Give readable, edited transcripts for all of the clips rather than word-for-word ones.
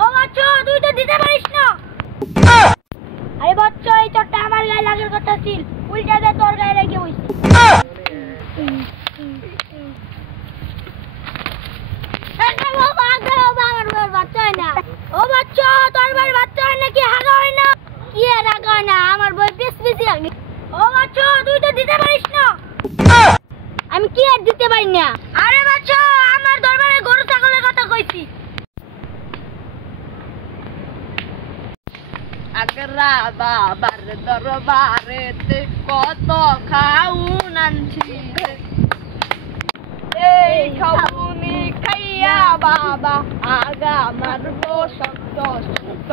ও বাচ্চা তুই তো দিতে পারিস না। আরে বাচ্চা এই চটটা আমার গায়ে লাগার কথা ছিল, উল্টা দে তোর গায়ে লেগে বইছে। ও বাচ্চা তোর ভাই বাচ্চা হয় নাকি হাগা হয় না? কি আর হাগা হয় না, আমার বই পিস পিসি লাগে। ও বাচ্চা তুই তো দিতে পারিস না। আমি কি আর দিতে পারি না? আরে বাচ্চা আমার দরবারে গরু ছাগলের কথা কইছি। আগরা বাবার দরবারেতে কত খাউন আনছি, এই খাউনি খাইয়া বাবা আগা মারবো শক্ত শক্ত।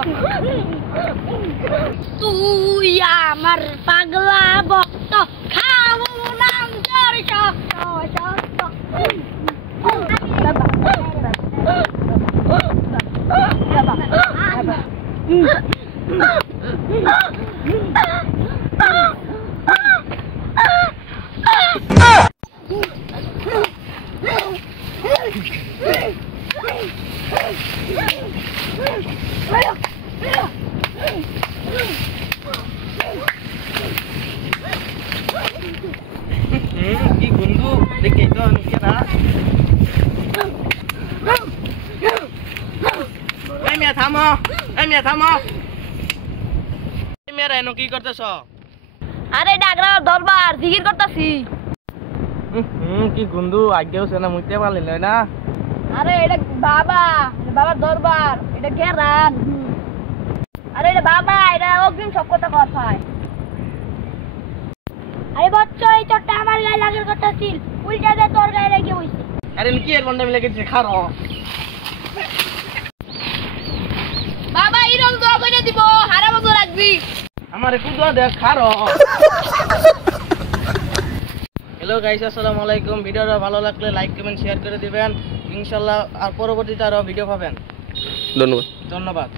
তুই আমার পাগলা ভক্ত, খাবো নাম তোর শক্ত শক্ত। কি বন্ধু দেখে তো কেনা মেয়ে থামো, মেয়ে থামো, মেয়েরা এনো কি করতেছ? আরে ডাকরা দরবার জিকির করতেছি। কি বন্ধু আগেও সে না মুইতে পারলি না। আরে এটা বাবা, বাবার দরবার, এটা ঘেরান। আরে এটা বাবা, এটা অগ্রিম সব কথা কথায়। আরে বাচ্চা এই চটটা আমার গায়ে লাগার কথা ছিল, উল্টা দে তোর গায়ে লেগে বইছে। আরে কি এর বন্ধ মিলে গেছে খারো বাবা ইরল দোয়া করে দিব, হারা বছর রাখবি। আমারে কুদা দে খারো। হ্যালো গাইস, আসসালামু আলাইকুম। ভিডিওটা ভালো লাগলে লাইক কমেন্ট শেয়ার করে দিবেন ইনশাআল্লাহ। আর পরবর্তীতে আরো ভিডিও পাবেন। ধন্যবাদ।